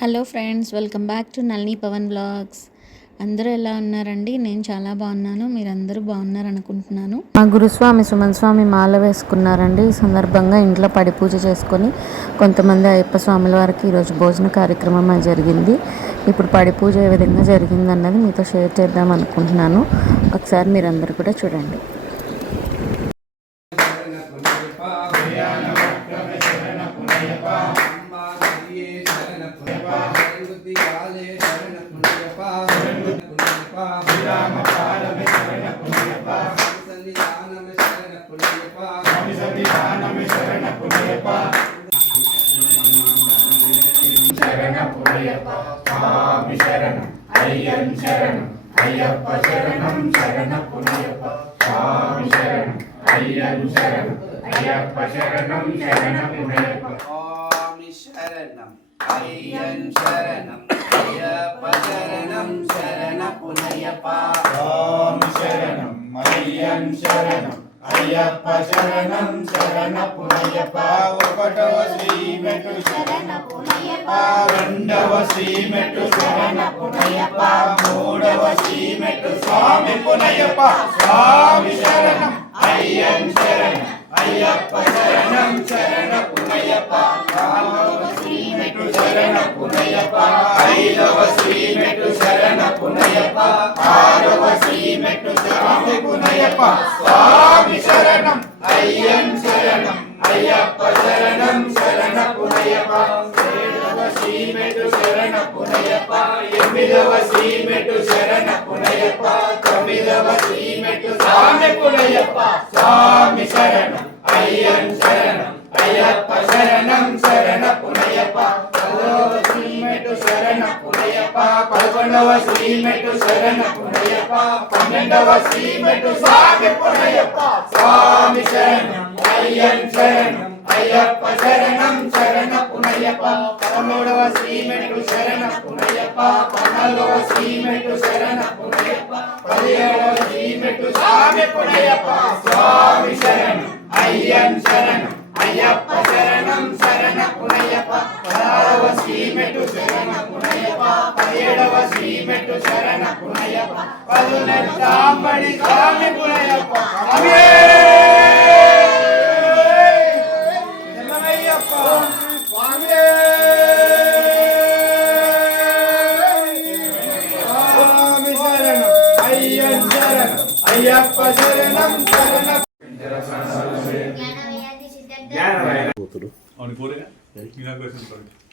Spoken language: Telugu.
Hello friends, welcome back to Nalini Pawan vlogs. అందరూ ఎలా ఉన్నారండి? నేను చాలా బాగున్నాను. మీరందరూ బాగున్నారు అనుకుంటున్నాను. మా గురుస్వామి సుమన్ స్వామి మాల వేసుకున్నారండి. ఈ సందర్భంగా ఇంట్లో పడి పూజ చేసుకొని కొంతమంది అయ్యప్ప స్వాముల వారికి ఈరోజు భోజన కార్యక్రమం జరిగింది. ఇప్పుడు పడి పూజ ఏ విధంగా జరిగిందన్నది మీతో షేర్ చేద్దాం అనుకుంటున్నాను. ఒకసారి మీరందరూ కూడా చూడండి. స్వామి శరణం అయ్యన్ శరణం అయ్యప్ప శరణం శరణ పుణ్యప్ప స్వామి శరణం అయ్యన్ శరణం అయ్యప్ప శరణం శరణ పుణ్యప్ప స్వామి శరణం అయ్యన్ శరణం అయ్యప్ప శరణం శరణ పుణ్యప్ప స్వామి శరణం అయ్యన్ శరణం అయ్యప్ప శరణం శరణ పుణ్యప్ప ఒకటవ శ్రీమెట్టు శరణ పుణ్యప్ప రెండవ శ్రీమెట్టు శరణ పుణ్యప్ప మూడవ శ్రీమెట్టు స్వామి పుణ్యప్ప స్వామి శరణం అయ్యన్ శరణం అయ్యప్ప శరణం శరణ పుణ్యప్ప నాలుగవ శ్రీమెట్టు శరణ పుణ్యప్ప ఐదవ శ్రీమెట్టు శరణ పుణ్యప్ప ఆరవ శ్రీమెట్టు స్వామి పుణ్యప్ప స్వామి శరణం అయ్యన్ శరణం అయ్యప్ప శరణం శరణ పుణ్యప్ప ఏడవ శ్రీమెట్టు శరణ పుణ్యప్ప ఎనిమిదవ శ్రీమెట్టు శరణ పుణ్యప్ప తొమ్మిదవ శ్రీమెట్టు స్వామి పుణ్యప్ప స్వామి శరణం అయ్యన్ శరణం అయ్యప్ప శరణం శరణ పుణ్యప్ప పదవ శ్రీమెట్టు శరణ పుణ్యప్ప పదకొండవ శ్రీమెట్టు శరణ పుణ్యప్ప పన్నెండవ శ్రీమెట్టు స్వామి పుణ్యప్ప స్వామి శరణం అయ్యన్ శరణం అయ్యప్ప శరణం శరణ పుణ్యప్ప పదమూడవ శ్రీమెట్టు శరణ పుణ్యప్ప పద్నాలుగవ శ్రీమెట్టు శరణ పుణ్యప్ప పదిహేడవ శ్రీమెట్టు స్వామి పుణ్యప్ప స్వామి శరణం అయ్యన్ శరణం అయ్యప్ప శరణం శరణ పుణ్యప్ప పదహారవ శ్రీమెట్టు శరణ పుణ్యప్ప పదిహేడవ శ్రీమెట్టు శరణ పుణ్యప్ప పదునెట్టాంబడి స్వామి పుణ్యప్ప అయ్యప్ప శరణం శరణ అవును పూరేగా ఇనాగ్రేషన్